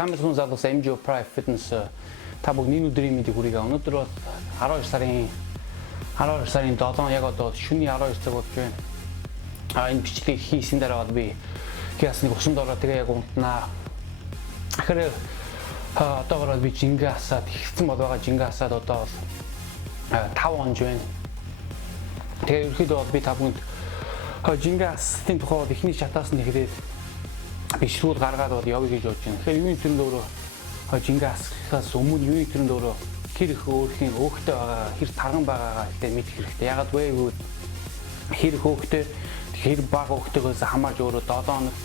Сайн мэдэхэн залуус MGO Prime Fitness та бүгд нэг өдрийн мэдээг хүргэе. Өнөөдөр 12 сарын 7 яг одоо шөнийн 12 цаг болж байна. Энэ бичлэгийг хийсэн дараа би ясныг усанд ороод тэгээ яг унтнаа. Тэгэхээр одоогоор би жингээ асаад ихсэн бол байгаа жингээ асаад одоо бол 5 онж байна. Тэгээ ерөөхдөө би та бүгд жингээ астын тухай ихний шатаас нь ихлээд бишрүүл гаргаад бол явъя гэж бодож байна. Тэгэхээр юуны төрөнд өөрөө жингээ асахаас өмнө юуны төрөнд өөрөө хэр их өөрхийн өөхтэй байгаа, хэр тарган байгаагаа гэдэг мэдэх хэрэгтэй. Ягаад вэ гэвэл хэр их өөхтэй, хэр бага өөхтэйгээс хамаарч өөрөө 7 хоног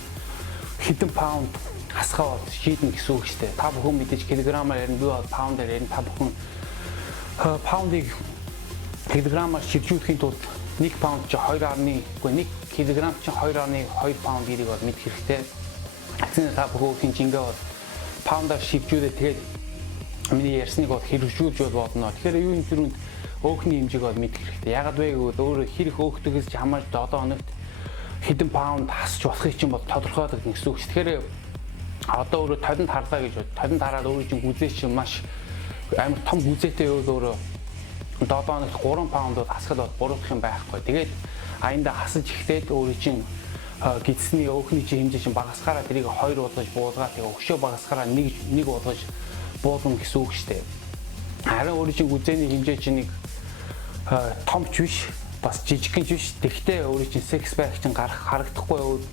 хэдэн паунд хасгаа бол шийднэ гэсэн үг шүү дээ. Та бүхэн мэдээж килограммаар ярина, би бол паундаар ярина. Та бүхэн паундыг килограммаар шилжүүлэхийн тулд 1 паунд чи 2.1 кг чи 2.2 паунд ирэх бол мэдэх хэрэгтэй. Эцэг та бүхэн жингээ бол паундаар шилжүүлээ тэгээд миний ярьсныг бол хэрэгжүүлж болно. Тэгэхээр юу юм зүрхэнд өөхний хэмжээг бол мэдэх хэрэгтэй. Ягаад вэ гэвэл өөрөө хэрэг өөхтөгөөс ч хамаарч 7 хоногт хэдэн паунд хасч болохыг чинь бол тодорхойлдог гэсэн үг шүү. Тэгэхээр одоо өөрөө толинд харлаа гэж бод. Толинд хараад өөрөө чинь гүзээ чинь маш амар том гүзээтэй өөрөө 7 хоногт 3 паундууд хасгал бол буруутгах юм байхгүй. Тэгээд аянда хасаж ихтэй өөрөө чинь гидсний өөхний чинь хэмжээ чинь багасгаараа тэрийг 2 удаж буулгаад тэгээ өшөө багасгаараа нэг удаж буулгана гэсэн үг шүү дээ. Харин өөрөө чинь гүзээний хэмжээ чинь нэг томч биш, бас жижигхэн биш. Тэгтээ өөрөө чинь six pack чинь харагдахгүй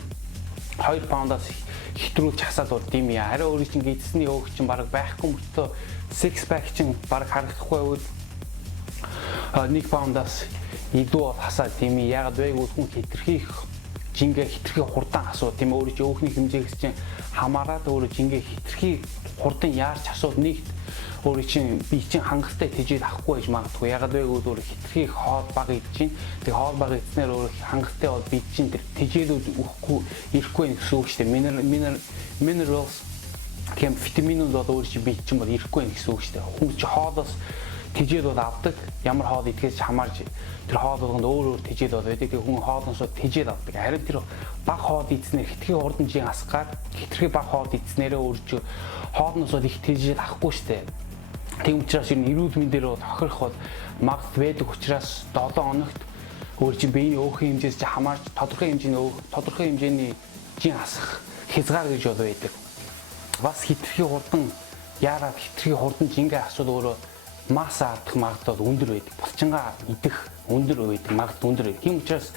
2 паундаас хэтрүүлж хасаад бол тийм яа. Харин өөрөө чинь гидсний өөх чинь баг байхгүй мөртөө six pack чинь баг харагдахгүй 1 паундаас илүү хасаад тийм яагаад вэ гэвэл хүн хитрхи жингээ хитрхи хурдан асуу тийм өөрөө чи өөхний хэмжээгс чинь хамаарат өөрөө жингээ хитрхи хурдан яарч асууд нэгт өөрөө чинь би чинь хангалттай тэжээд авахгүй гэж магадгүй яагаад вэ гэвэл өөрөө хитрхи хоол бага идэж чинь тэг хоол бага идснээр өөрөө хангалттай бол би чинь тэр тэжээлүүд ирэхгүй гэсэн үг шүү дээ minerals тийм витаминууд бол өөрөө чи би чинь бол ирэхгүй гэсэн үг шүү дээ хүн чи хоолоос тэжээд бол авдаг ямар хоол идэхээс хамаарч тэр хоол болгонд өөр тэжээд бол байдаг. Хүн хоолносоо тэжээд авдаг. Харин тэр баг хоол идснээр хитрхи урдан жин асгаад хитрхи баг хоол идснээрээ өөрчөө хоолносоо их тэжээд авахгүй штэ. Тийм учраас энэ эрүүл мэндээр бол хохирох бол магад байдаг учраас 7 хоногт өөр чи биений өөхийн хэмжээс чи хамаарч тодорхой хэмжээний жин асах хязгаар гэж бол байдаг. Бас хитрхи хурдан яарад хитрхи хурдан жингээ асууд өөрөө масса ардах магадлал өндөр байдаг. Булчингаа идэх өндөр байдаг, магадлал өндөр байдаг. Тийм учраас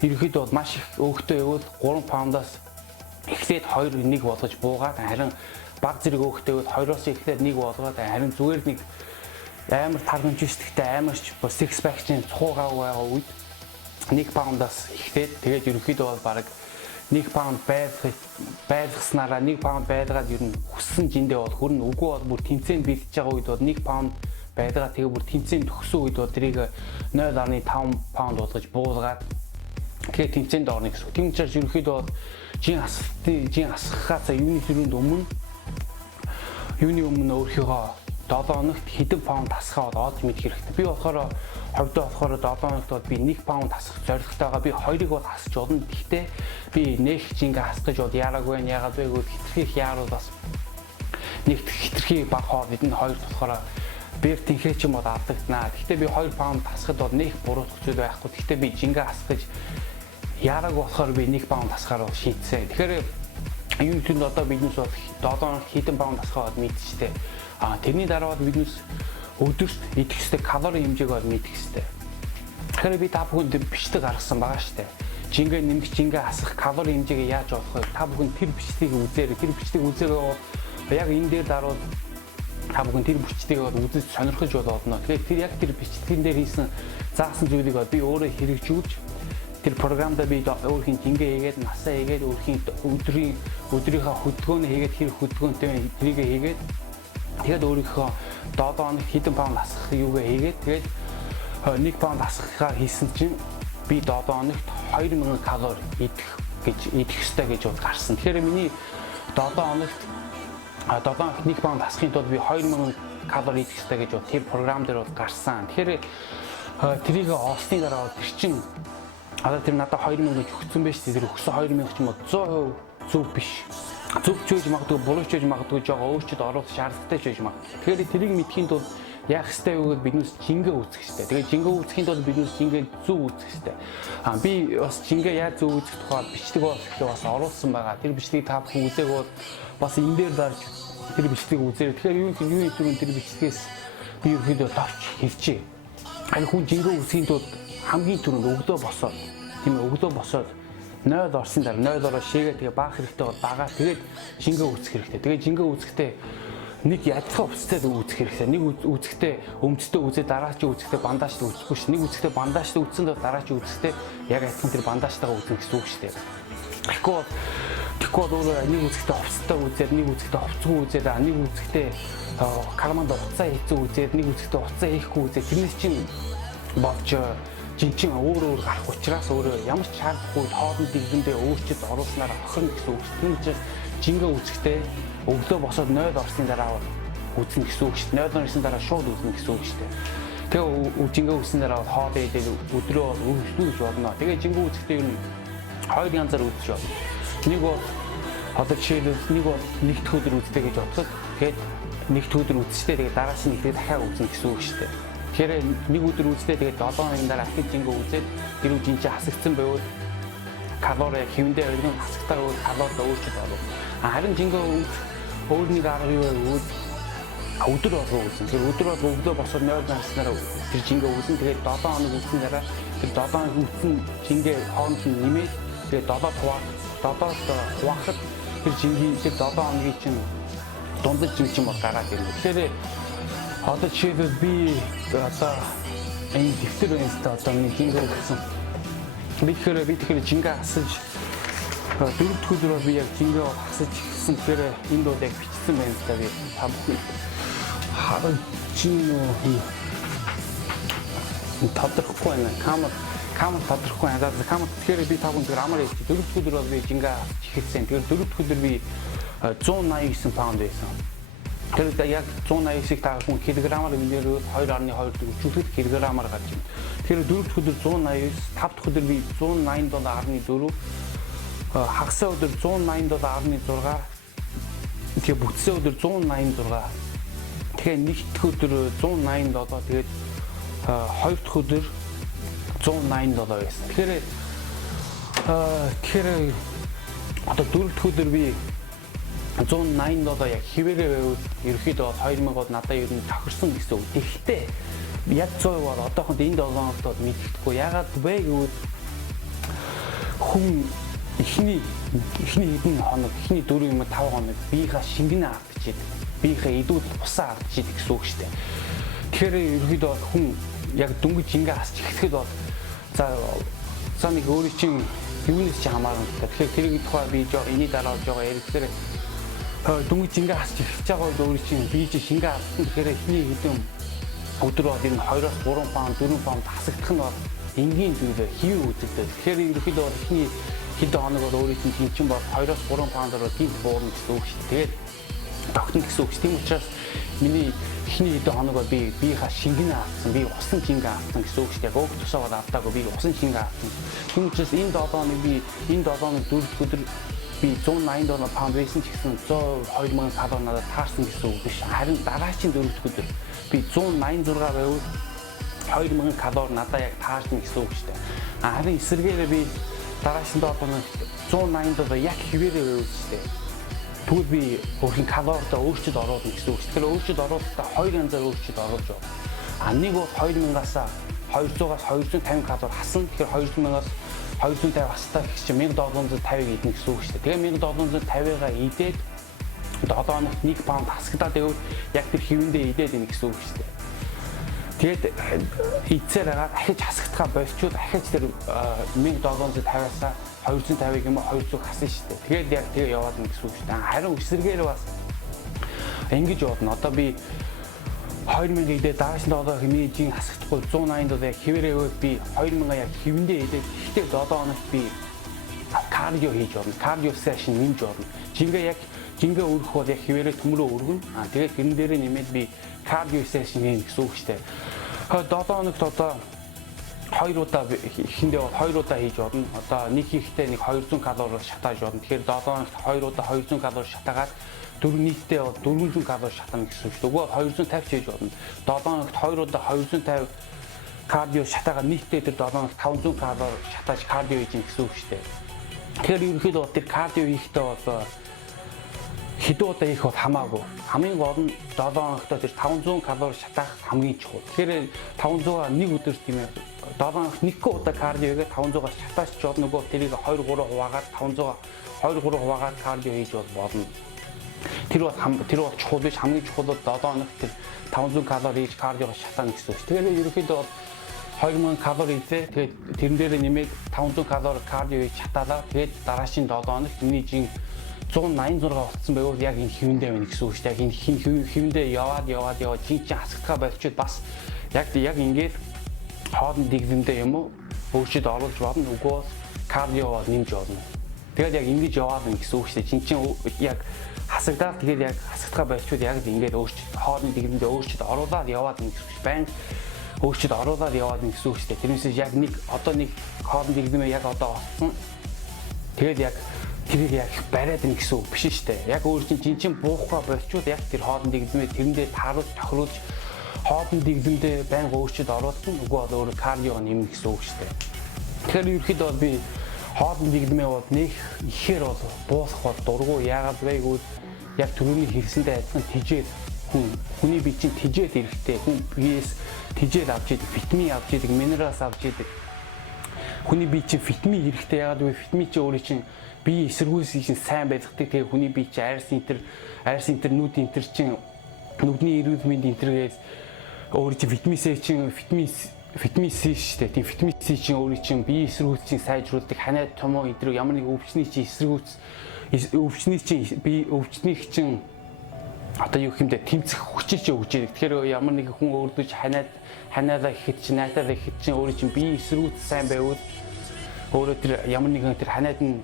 ерөнхийдөө бол маш их өөхтэй байвал 3 паундаас эхлээд 2-1 болгож буугаад харин баг зэрэг өөхтэй байвал 2-оос эхлээд 1 болгоод харин зүгээр нэг амар таргамж ихтэй амарч six pack чинь цухуу гав байгаа үед 1 паундаас эхлээд тэгээд ерөнхийдөө бол баг 1 паунд байлгаснараа 1 паунд байлгаад ер нь хүссэн жиндээ бол хүрнэ. Үгүй бол бүр тэнцэн бэлдэж байгаа үед бол 1 паунд байдаг. Тэгээ бүр тэнцэн төгсөн үед бол тэрийг 0.5 паунд болгож буулгаад тэгээ тэнцэнд орно гэсэн. Тийм учраас ерөнхийдөө бол жин асахаас юуны зүрхэнд өмнө өөрийнхөө 7 хоногт хэдэн паунд асахаа бол олж мэдэх хэрэгтэй. Би болохоор ховдоо болохоор 7 хоногт бол би 1 паунд асах зорилготойгоо би 2-ыг бол асч болно. Гэхдээ би нэг жингээ асгаж бол яараагүй байна. Яагаад вэ гэвэл хитрхи яарал бас нэг хитрхи баг хоол эдэн 2 болохоор бэр тэнхээ ч юм бол алдагданаа. Гэхдээ би 2 паунд асахад бол нэг буруутгах зүйл байхгүй. Гэхдээ би жингээ асгаж яараг болохоор би 1 паунд асахаар шийдсэн. Тэгэхээр юу гэвэл одоо биднес бол 7 хоног хэдэн паунд асахаа мэдчихтэй. Тэрний дараа бол биднес өдөрт идэх ёстой калори хэмжээг бол мэдэх ёстой. Тэгэхээр би та бүхэнд бичлэг гаргасан байгаа шүү дээ. Жингээ нэмэх жингээ асах калори хэмжээгээ яаж олох вэ? Та бүхэн тэр бичлэгийг үзээрэй. Тэр бичлэгийг үзээрэй. Яг энэ дээр даруул та бүхэн тэр бичлэгийг бол үзэж сонирхож болно. Тэгэхээр тэр бичлэгэн дээр хийсэн заасан зүйлийг би өөрөө хэрэгжүүлж тэр програмдаа би өөрхийн жингээ хийгээд насаа хийгээд өөрхийн өдрийнхөө хөдөлгөөнөө хийгээд хэр хөдөлгөөнтэй тэрийг хийгээд тэгээд өөрийнхөө 7 хоног хэдэн паунд асах юугаа хийгээд тэгээд 1 паунд асахаа хийсэн чинь би 7 хоногт 2000 калори идэх ёстой гэж гарсан. Тэгэхээр миний 7 хоногт 1 паунд асахын тулд би 2000 калори идэх ёстой гэж тэр програм дээр бол гарсан. Тэгэхээр тэрийг олсны дараа тэр чинь одоо тэр надад 2000 гэж өгсөн байж тэр өгсөн 2000 ч юм уу 100% зөв биш. зөвч үж магадгүй бурууч үж магадгүй жоо өөрчлөлт оруулах шаардлагатай ч үж магадгүй. Тэгэхээр тэрийг мэдхийн тулд яах ёстой вэ гэвэл биднээс жингээ үүсгэх ёстой. Тэгээд жингээ үүсгэхийн тулд биднээс жингээ зөв үүсгэх ёстой. Би бас жингээ яаж зөв үүсгэх тухай бичлэг бас оруулсан байгаа. Тэр бичлэгийг та бүхэн үзээгөө бас энэ дээр дарж тэр бичлэгийг үзээрэй. Тэгэхээр юу юм тэр бичлэгээс би ерөөдөө товч хэлчихье. Харин хүн жингээ үүсгэхийн тулд хамгийн түрүүнд өгдөө босоод тийм ээ өгдөө босоод 0 орсон дараа 0 ороо шигээ тэгээ баах хэрэгтэй бол багаа тэгээд жингээ үүсгэх хэрэгтэй. Тэгээд жингээ үүсгэхдээ нэг ядчаа өвцтэй үүсгэх хэрэгтэй. Нэг үүсгэхдээ өмчтэй үзээ дараа чи үүсгэхдээ бандажтай үүсэхгүй ш. Нэг үүсгэхдээ бандажтай үүссэн дээр дараа чи үүсгэхдээ яг адилхан тэр бандажтайгаа үүснэ гэсэн үг ш. Тэгэхгүй өөрөө нэг үүсгэхдээ овцтой үзээд нэг үүсгэхдээ овцгүй үзээд нэг үүсгэхдээ карманд уцаа хийцүү үзээд нэг үүсгэхдээ уцаа хийхгүй үзээд тэрнээс чинь болж жинчин өөр гарах учраас өөрөө ямар ч шаардлагагүй хоолны дэглэндээ өөрчлөлт оруулснараа охин гэсэн үг. Тийм учраас жингээ үүсгэхдээ өглөө босоод 0 орсны дараа үүснэ гэсэн үг шүү дээ. 0 орсны дараа шууд үүснэ гэсэн үг шүү дээ. Тэгээ жингээ үүснэ дараа хоол идэл өдрөө өргөжлүүлж болно. Тэгээ жингээ үүсгэхдээ ер нь хоёр янзаар үүсэж байна. Нэг бол одоо жишээлбэл нэг бол нэгд өдөр үздэг гэж бодсод тэгээд нэгд өдөр үзчихтэй тэгээд дараас нь ихтэй дахиад үүснэ гэсэн үг шүү дээ. Тэгэхээр нэг өдөр үзлээ тэгээд 7 хоногийн дараа ахиж жингээ үзээд тэр үеийн чинь хасагдсан байвал калори хэвэндээ өргөн хасагтаар өөр калори өөрчлөлт болов. Харин жингээ өөр нэг арга юу вэ? Өдөр болго үзэн. Тэр өдөр болго өглөө босоод 0 занснараа тэр жингээ үзэн тэгээд 7 хоног үзсэн дараа тэр 7 хоног үзсэн жингээ хооронд нь нэмээд тэгээд 7-7-д хуваахад тэр жингийн тэр 7 хоногийн чинь дундаж жинчин бол гараад ирнэ. Тэгэхээр одоо жишээлбэл би одоо энэ дэвтэр байнста одоо нэг жингээ өгсөн. Би тэгэхээр жингээ хасаж дөрөвд өдөр би яг жингээ хасаж гисэн тэгэхээр энд бол яг бичсэн байнста би хамтны харин чинь тодорхойгүй байна. Камер тодорхойгүй байна. Камер тэгэхээр би 5 өндөр амар хийх. Дөрөвд өдөр бол би жингээ хийсэн. Тэгэхээр дөрөвд өдөр би 189 паунд байсан. Тэгэхээр яг 189-ыг та хүн килограммаар нэмээд 2.2 килограммаар гарч байна. Тэгэхээр 4 дахь өдөр 189, 5 дахь өдөр би 187.4, хагасаа өдөр 187.6, тэгээ бүтсээ өдөр 186. Тэгэхээр нэг дахь өдөр 187, тэгээд хоёр дахь өдөр 187 байсан. Тэгэхээр одоо 4 дахь өдөр би 187 яг хിവэрээ байвал ерөөхдөө 2000-д надад ер нь тохирсон гэсэн үг. Гэхдээ яг 100% бол одоохонд энэ 7 хоногт мэддэхгүй. Ягаад вэ гэвэл хүн эхний хэдэн хоног, эхний 4 юм 5 хоног биеийнхаа шингэнэ автчихэд, биеийнхаа идүүд бусаа автчихэд гэсэн үг шүү дээ. Тэгэхээр ерөөхдөө хүн яг дөнгөж жингээ хасч эхлэхэд бол за нэг өөрийн чинь юунаас ч хамаарна. Тэгэхээр тэрийг тухай би жоо эний дараа жоо ярихгүй. Дөнгөж жингээ хасч эхэлж байгаа үед өөрийн чинь бие чинь шингээ хассан. Тэгэхээр эхний хэдэн өдөр бол энэ 2-3 паунд 4 паунд хасагдах нь бол энгийн зүйлээ хийв үзэгдээ. Тэгэхээр ерөөхдөө эхний хэдэн хоног бол өөрийн чинь жинчин бол 2-3 паундаар гинт буурна гэсэн үг шүү дээ. Тэгээд тогтно гэсэн үг шүү. Тийм учраас миний эхний хэдэн хоног бол би биеийнхаа шингэнэ автсан, би усан жингээ автсан гэсэн үг шүү дээ. Өг тусаа бол автаагүй, би усан шингээ автсан. Тийм учраас энэ 7 хоног би энэ 7 хоног 4 өдөр би 180 паунд байсан ч гэсэн 102,000 калори надад таарсан гэсэн үг биш. Харин дараагийн 4 өдөр би 186 байвал 2,000 калори надад яг таарсан гэсэн үг шүү дээ. Харин эсвэргээрээ би дараагийн 7 хоног 180 яг хിവэрээ байвал шүү дээ. Тэгвэл би өөрхийн калоридаа өөрчлөлт оруулна гэсэн үг. Тэгэхээр өөрчлөлт оруулахдаа хоёр янзаар өөрчлөлт оруулж байна. Нэг бол 2,000-аас 200-аас 250 калори хасна. Тэгэхээр 200,000-аас 250 хастай гэх чинь 1750-ыг идэх гэсэн үг шүү дээ. Тэгээ 1750-ыг идээд 7 хоногт 1 паунд хасагдаад байвал яг тэр хэвэндээ идээд ийн гэсэн үг шүү дээ. Тэгээд идсээр байгаа дахиж хасагдхаа болчихвол дахиж тэр 1750-аас 250-ыг юм уу 200 хасна шүү дээ. Тэгээд яг тэгээ яваад ийн гэсэн үг шүү дээ. Харин эсвэргээр бас ингэж явна. Одоо би 2000 идээд дараагийн 7 хэмээн жин хасагдахгүй 180 яг хിവэрээ өгөөд би 2000 яг хിവэндээ идээд ихтэй 7 хоногт би кардио хийж орно. Кардио сешн нэмж орно. Жингээ өргөх бол яг хിവэрээ төмрөө өргөн. Тэгээд тэрэн дээрээ нэмээд би кардио сешн хийн гэсэн үг шүү дээ. 7 хоногт одоо 2 удаа эхэндээ бол 2 удаа хийж бодно. Одоо нэг хийхдээ нэг 200 калори шатааж бодно. Тэгэхээр 7 хоногт 2 удаа 200 калори шатаагаад нийтдээ бол 400 калори шатана гэсэн үг шүү дээ. Уг бол 250 хийж бодно. 7 хоногт 2 удаа 250 кардио шатаагаад нийтдээ тэр 7 хоногт 500 калори шатааж кардио хийж гэсэн үг шүү дээ. Тэгэхээр ерөнхийдөө тэр кардио хийхдээ бол хэдэн удаа хийх бол хамаагүй. Хамгийн гол нь 7 хоногт тэр 500 калори шатаах хамгийн чухал. Тэгэхээр 500-аа нэг өдөр тийм ээ 7 хоногт нэг удаа кардиогээ 500-аас шатаач жоод нөгөө тэрийг 2-3 хуваагаад 500-аа 2-3 хуваагаад кардио хийж болно. Тэр бол чухал биш, хамгийн чухал бол 7 хоногт тэр 500 калори хийж кардиогоо шатаана гэсэн үг. Тэгэхээр ерөнхийдөө бол 2000 калори идээ. Тэгээд тэрэн дээр нэмээд 500 калори кардио хийж шатаалаа. Тэгээд дараашийн 7 хоногт миний жин 186 болцсон байвал яг энэ хэвэндээ байна гэсэн үг шүү дээ. Яг энэ хэвэндээ яваад жин хасагдгаа болчиход бас яг ингээд хоолны дэглэмдээ юм уу өөрчлөлт оруулж болно. Үгүй бол кардио нэмж болно. Тэгээд яг ингэж яваад байна гэсэн үг шүү дээ. Чин яг хасагдаад тэгээд яг хасагдгаа болчиход яг ингээд өөрчлөлт хоолны дэглэмдээ өөрчлөлт оруулаад яваад байна гэсэн үг. Баян өөрчлөлт оруулаад яваад байна гэсэн үг шүү дээ. Тэрнээс яг нэг хоолны дэглэмээ яг одоо олсон. Тэгээд яг тэрийг яг бариад байна гэсэн үг биш шүү дээ. Яг өөр чинь буухгүй болчихвол яг тэр хоолны дэглэмээ тэрэндээ тааруулж тохируулж хоолны дэглэмдээ байнга өөрчлөлт оруулсан. Үгүй бол өөр кардио нэмнэ гэсэн үг шүү дээ. Тэгэхээр ерөөхдөө бол би хоолны дэглэмээ бол нэг ихээр бол буусах бол дургу яагаад вэ гэвэл яг түрүүний хэлсэндээ адилхан тижээд хүний бие чинь тижээд эрэхтэй. Хүн биеэс тижээд авч идэг, витамин авч идэг, минералс авч идэг. Хүний бие чинь витамин эрэхтэй яагаад вэ? Витамин чинь өөрөө чинь бие эсэргүүцийг чинь сайн байлгадаг. Тэгээ хүний бие чинь арьс энтер нүд энтер чинь нүдний эрүүл мэнд энтергээс өөрөө чинь витамин С чинь витамин С шүү дээ. Тийм витамин С чинь өөрөө чинь бие эсэргүүцийг сайжруулдаг. Ханаад томоо энтер ямар нэг өвчний чинь өвчнийг чинь одоо юу хэмдэ тэмцэх хүчийг чинь өгч идэг. Тэгэхээр ямар нэг хүн өөрлөж ханаадаа ихэд чинь наатаадаа ихэд чинь өөрөө чинь бие эсэргүүц сайн байвал өөрөө тэр ямар нэгэн тэр ханаад нь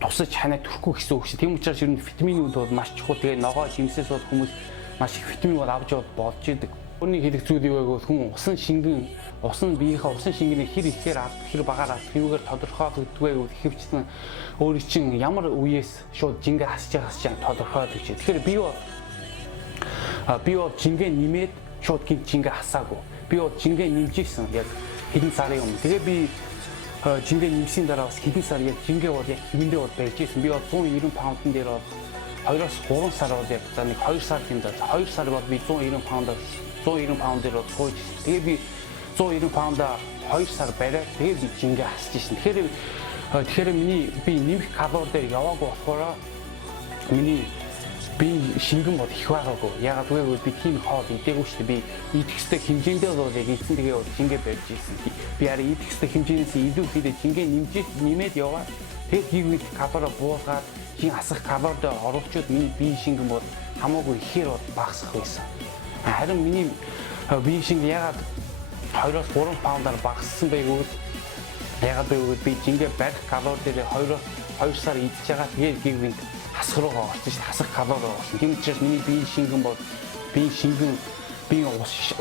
тусаж ханаа төрөхгүй гэсэн үг шүү. Тийм учраас ер нь витаминууд бол маш чухал. Тэгээ ногоо жимсээс бол хүмүүс маш их витамин бол авч яваад болж идэг. Өөрний хэлэх зүйл юу вэ гэвэл хүн усан биеийнхээ усан шингэний хэр ихээр хэр багаар тэрүүгээр тодорхойлогддгүй гэвэл ихэвчлэн өөрийн чинь ямар үеэс шууд жингээ хасж тодорхойлдог чи. Тэгэхээр би бол жингээ нэмээд шууд гинт жингээ хасаагүй. Би бол жингээ нэмж ийсэн яг хэдэн сарын өмнө. Тэгээ би жингээ нэмсийн дараа бас хэдэн сар яг жингээ бол яг хэвэндээ бол барьж ийсэн. Би бол 190 паундын дээр бол 2-оос 3 сар бол яг за нэг 2 сар юм даа. 2 сар бол би 190 паунд дээр бол сууж. Тэгээ би 190 паундаа 2 сар бариад тэгээ би жингээ хасж ийсэн. Тэгэхээр миний би нэмэх калори дээр яваагүй болохоор миний би шингэн бод их байгаагүй. Ягаад гэвэл би тийм хоол идээгүй шүү дээ. Би идэх ёстой хэмжээндээ бол яг ийдсэн тэгээ бол жингээ барьж ийсэн. Би арай идэх ёстой хэмжээнээс илүү хийдэ жингээ нэмээд яваа. Тэгээд хийгээд калори буугаад жин асах калорид оруулчууд миний бие шингэн бод хамаагүй ихээр бол багасах байсан. Харин миний бие шингэн ягаад 2-оос 3 паундаар багассан бэ гэвэл ягаад гэвэл би жингээ барих калори дээр 2 сар идчихэж байгаа. Тэгээд гівэнд хасах руугаа орсон шүү дээ. Хасах калори болсон. Тийм учраас миний бие шингэн бол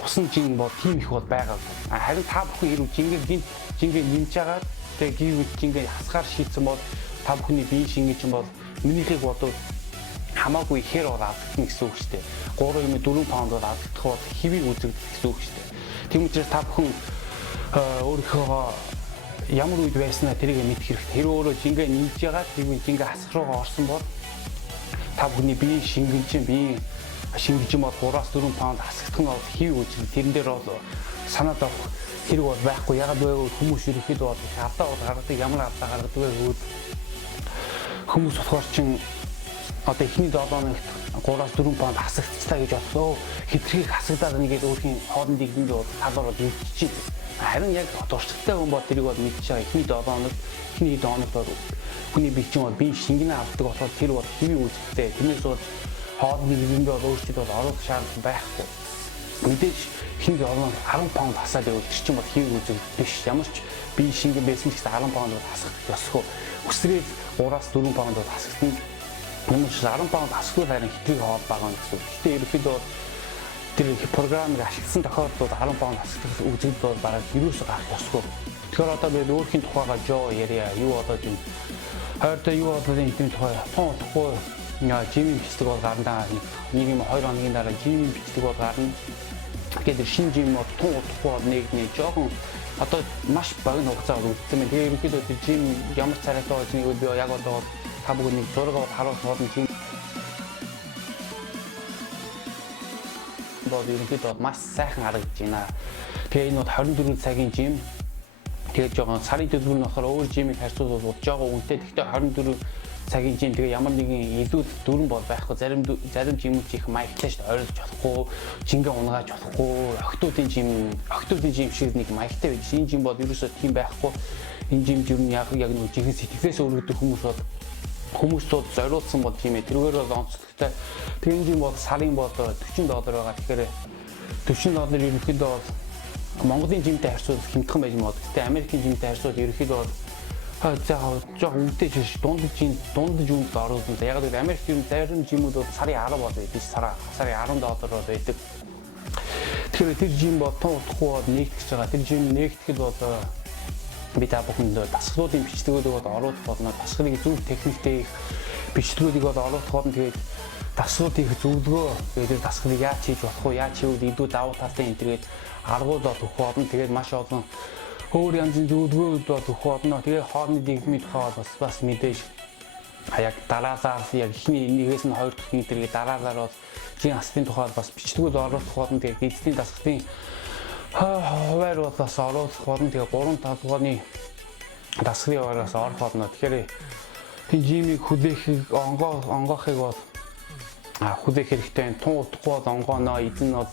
усан жин бол тийм их бол байгаагүй. Харин та бүхэн хэрэг жингээ нэмж байгаа тэгээ гівэд жингээ хасгаар шийдсэн бол та бүхний бие шингэн чинь бол минийхийг бодвол хамаагүй ихээр бол алдсан гэсэн үг шүү дээ. 3-4 паунд бол алдах бол хэвийг үзэгдэх гэсэн үг шүү дээ. Тийм учраас та бүхэн өөрийнхөө ямар үед байснаа тэрийг мэдэх хэрэгтэй. Хэрвээ өөрөө жингээ нэмж байгаа тийм жингээ хасах руугаа орсон бол та бүхний бие шингэн бол 3-4 паунд хасагдах нь бол хэвийг үзэгдэх. Тэрэн дээр бол санаад авах хэрэг бол байхгүй. Ягаад гэвэл хүмүүс ерөөхдөө бол алдаа бол гаргадаг. Ямар алдаа гаргадаг вэ гэвэл хүмүүс болохоор чинь одоо эхний 7 хоногт 3-4 паунд хасагдчихлаа гэж бодлоо. Хитрхийг хасагдаад нэгээд өөрхийн хоолны дэглэмд бол калори бол өвччихэж. Харин яг дуршилттай хүн бол тэрийг бол мэдчихэж байгаа. Эхний 7 хоногт бол хүний бие чинь бол бие шингэнэ авдаг болохоор тэр бол хэвийн үүсэлтэй. Тэрнээс бол хоолны дэглэмд бол өөрчлөлт бол оруулах шаардлага байхгүй. Мэдээж эхний 7 хоногт 10 паунд хасаад байвал тэр чинь бол хэвийн үүсэлт биш. Ямар ч бие шингэн байсан ч гэсэн 10 паунд бол хасах ёсгүй. Өсрээд 3-4 паунд бол хасагдана. Хүмүүс 10 паунд хасгүй харин хэтрийг хоол байгаа гэсэн үг. Гэтэ ерөөхдөө тэр програмыг ашигласан тохиолдлууд 10 баун асуулт үзэгдэл бол бараг юусоо гарах ёсгүй. Тэгэхээр одоо би өөрхийн тухайгаа жоо яриа юу болоод юм. Хойртой юу болоод энэ тухай тун утгагүй жимийн бичлэг бол гарна. Нэг юм 2 хоногийн дараа жимийн бичлэг бол гарна. Тэгээд шинэ жим бол тун утгагүй нэг жоохон одоо маш богино хугацаа үлдсэн байна. Тэгээд ерөнхийдөө тэр жим ямар царайтай байж нэг би яг одоо та бүгд нэг зураг харуулсан болно тийм бол ерөнхийдөө маш сайхан харагдаж байна. Тэгээ энэ бол 24 цагийн жим. Тэгээд жоохон сарын төлбөр нь болохоор өөр жимийг харьцуулбал жоохон үнэтэй. Гэхдээ 24 цагийн жим тэгээ ямар нэгэн илүү дүрэн бол байхгүй. Зарим жимүүд их маягтай шүү дээ. Ойрлож болохгүй, жингээ унгааж болохгүй. Октоодын жим шиг нэг маягтай байдаг. Энэ жим бол ерөөсөө тийм байхгүй. Энэ жим юу яг нэг жинхэнэ сэтгэлээс өргөдөг хүмүүс бол зориулсан бол тийм ээ. Тэргээр бол онцлогтой. Тэгээ энэ жим бол сарын бол $40 байгаа. Тэгэхээр $40 ерөнхийдөө бол Монголын жимтэй харьцуулбал хямдхан байж магадгүй. Гэхдээ Америкийн жимтэй харьцуулбал ерөнхийдөө бол жоох үнэтэй жиш дундаж үүнд оруулсан. Яг л Америкийн зарим жимүүд бол сарын 10 бол байдаг. Сарын $10 бол байдаг. Тэгэхээр тэр жим бол тун утгагүй бол нэгтгэж байгаа. Тэр жим нэгтгэхэд бол би та бүхэнд дасгалуудын бичлэгүүдийг бол оруулах болно. Дасгалыг зөв техниктэй их бичлэгүүдийг бол оруулах болно. Тэгээд дасгалууд их зөвлөгөө, тэгээд дасгалыг яаж хийж болох вэ? Яаж хийвэл илүү давуу талтай энэ тэгээд аргууд бол өгөх болно. Тэгээд маш олон өөр янзын зөвлөгөөд бол өгөх болно. Тэгээд хоолны дэглэмийн тухай бас мэдээж яг дараалал яг ихний нэгээс нь хоёр дахь нэг дараалал бол жин астын тухай бас бичлэгүүд оруулах болно. Тэгээд эзний дасгалын хуваар бол бас оруулах болно. Тэгээ 3-5 дугааны дасгалын хуваараас орох болно. Тэгэхээр энэ жимийг хүлээхийг онгоохыг бол хүлээх хэрэгтэй. Тун утгагүй бол онгооноо эзэн бол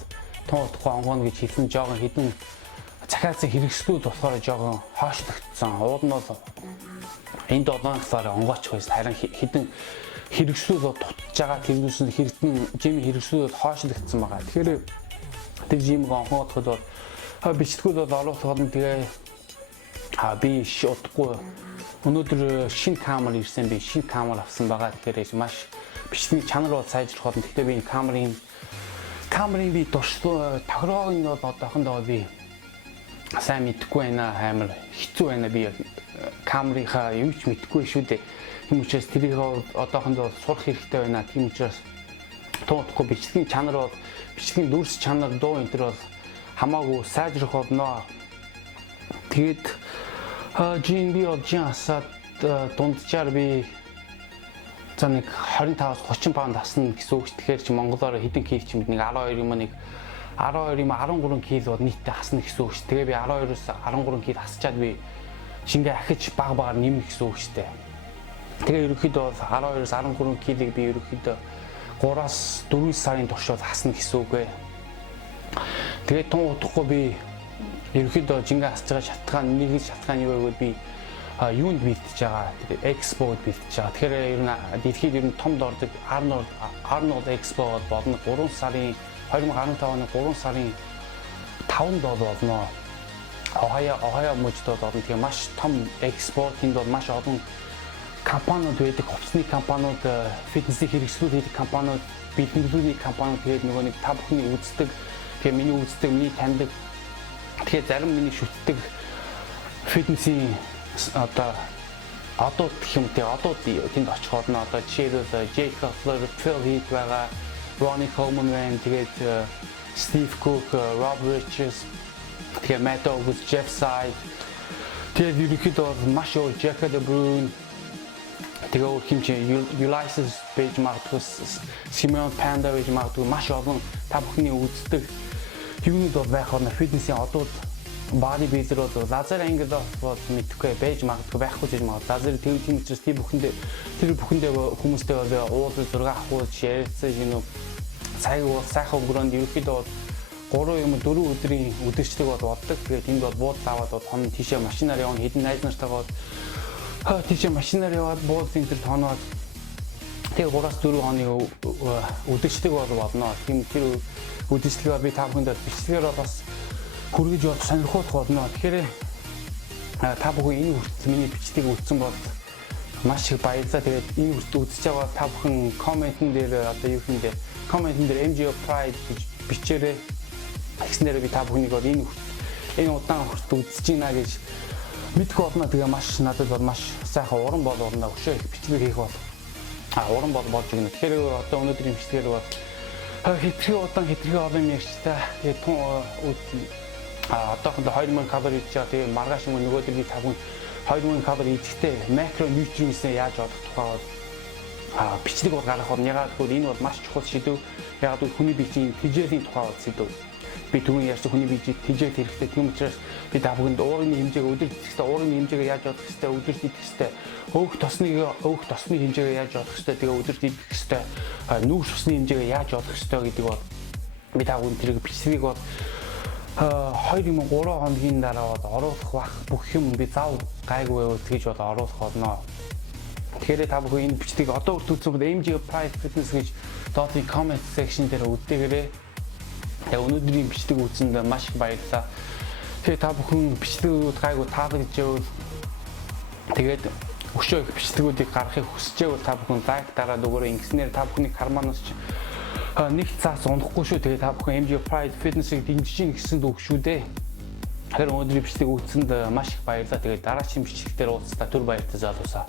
тун утгагүй онгооно гэж хэлсэн жоохон хідэн цахиалсан хэрэгслүүд болохоор жоохон хоошлогдсон. Уул нь бол энэ 7 сарын онгооч байсан. Харин хідэн хэрэгслүүд бол дутж байгаа хэрэглүүсэн хэрэгтэн жимийн хэрэгслүүд хоошлогдсон байгаа. Тэгэхээр тэр жимийг онгооход бол бичлэгүүд бол оруулах болно. Тэгээ би удахгүй өнөөдөр шинэ камер ирсэн. Би шинэ камер авсан байгаа. Тэгэхээр маш бичлэгийн чанар бол сайжрах болно. Гэхдээ би камерын би тохиргоог нь бол одоохондоо би сайн мэдэхгүй байна. Амар хэцүү байна. Би камерынхаа юм ч мэдэхгүй шүү дээ. Тийм учраас тэрийг одоохондоо сурах хэрэгтэй байна. Тийм учраас туудахгүй бичлэгийн чанар бол бичлэгийн дүрс чанар дуу энэ төр бол хамаагүй сайжрах болно. Тэгээд би бол асаад дунджаар би за нэг 25-30 паунд асна гэсэн үг. Тэгэхээр чи монголоор хэдэн кил ч юм нэг 12 13 кил бол нийтдээ асна гэсэн үг. Тэгээ би 12-оос 13 кил асчаад би шингээ ахиж багаар нэмэх гэсэн үг шүү дээ. Тэгээ ерөнхийдөө 12-оос 13 килийг би ерөнхийдөө 3-аас 4 сарын турш бол асна гэсэн үг ээ. Тэгээ тун удахгүй би ерөнхийдөө жингээ асж байгаа шалтгаан юу вэ гэвэл би юунд бэлтэж байгаа тэр экспод бэлтэж байгаа. Тэгэхээр ер нь дэлхийд ер нь том дордог Arnold Expo болно. 3 сарын 2015 оны 3 сарын 5-нд болно. Ohio мужид болно. Тэгээ маш том экспорт энд бол маш олон компаниуд байдаг. Хувцсны компаниуд, фитнесийн хэрэгслүүд хийдэг компаниуд, бэлэнгэлүүний компаниуд тэгээд нөгөө нэг та бүхний үздэг. Тэгээ миний үздэг, миний таньдаг. Тэгэхээр зарим миний шүтдэг фитнесийн одууд гэх юм те одууд тэнд очих болно. Одоо жишээлбэл Jake Cutler, Phil Heath байгаа, Ronnie Coleman байна. Тэгээд Steve Cook, Rob Richards, тэгээд Matt August, Jeff Side. Тэгээд ерөнхийдөө маш өөр Jack DeBruyne. Тэгээд өөр хэмжээ Ulysses байж магадгүй, Simon Panda байж магадгүй маш олон та бүхний үздэг юунууд бол байх болно. Фитнесийн одууд bodybuilder бол лазер англ бол мэдхгүй байж магадгүй байхгүй гэж магадгүй. Лазер тийм учраас тэр бүхэндээ хүмүүстэй бол уул 6 ахуйч ярилцсан юм уу. Сайхан өнгөрөөнд ерөөхдөө бол 3 юм 4 өдрийн өдөрчлөг бол болдог. Тэгээд энд бол бууд аваад бол хон тийшээ машинаар явна. Хэдэн найз нартайгаа тийшээ машинаар яваад бууд энэ төр тоноод тэгээд 3-аас 4 хоногийн өдөрчлөг бол болно. Тийм тэр үдшилгээ би та бүхэнд бичлэгээр бас хүргэж бод сонирхуулах болно. Тэгэхээр та бүхэн энэ хүртэл миний бичлэгийг үзсэн бол маш их баярлалаа. Тэгээд энэ хүртэл үзэж байгаа та бүхэн комментэн дээр одоо юу хэмдэ комментэн дээр MGO Pride гэж бичээрэй. Тэгснээр би та бүхнийг бол энэ удаан хүртэл үзэж гинэ гэж мэдгүй болно. Тэгээ маш надад бол маш сайхан уран бол урнаа өшөө их бичлэг хийх бол уран бол болж өгнө. Тэгэхээр одоо өнөөдрийн бичлэгээр бол хитрхи удаан хитрхи олон мэрэгчтэй тэгээ тун одоохондоо 2000 калори хийж байгаа. Тэгээ маргааш нөгөөдөр би та бүхэн 2000 калори идэхтэй макроньютринтээ яаж олох тухай бол бичлэг бол гаргах болно. Ягаад гэвэл энэ бол маш чухал шийдвэр. Ягаад гэвэл хүний биеийн тэжээлийн тухай бол сэдв. Би түрүүн ярьсан хүний биеийг тэжээл хэрэгтэй. Тийм учраас би та бүхэнд уурын хэмжээгээ өдөрт идэхтэй, уурын хэмжээгээ яаж олох хэрэгтэй, өдөрт идэх хэрэгтэй, өөх тосны хэмжээгээ яаж олох хэрэгтэй, тэгээ өдөрт идэх хэрэгтэй, нүүрс усны хэмжээгээ яаж олох хэрэгтэй гэдэг бол би та бүхэнд тэрийг бичлэгийг бол 2003 хоногийн дараа бол оруулах бах бүх юм би зав гайгүй байвал тэгж бол оруулах болно. Тэгэхээр та бүхэн энэ бичлэгийг одоо хүртэл үзсэн бол MG Pride Fitness гэж доотны comment section дээр үдээгээрэй. Тэгээ өнөөдрийн бичлэг үзсэнд маш их баярлалаа. Тэгээ та бүхэн бичлэгүүд гайгүй таалагдчихвал тэгээд өшөө их бичлэгүүдийг гаргахыг хүсчихвэл та бүхэн лайк дараад өгөөрэй. Ингэснээр та бүхний карманаас нэг цаас унахгүй шүү. Тэгээ та бүхэн MG Pride Fitness-ийг дэмжиж гин гэсэнд үг шүү дээ. Тэгэхээр өнөөдрийн бичлэг үзсэнд маш их баярлалаа. Тэгээд дараагийн бичлэгтэр уулзлаа. Түр баяртай залуусаа.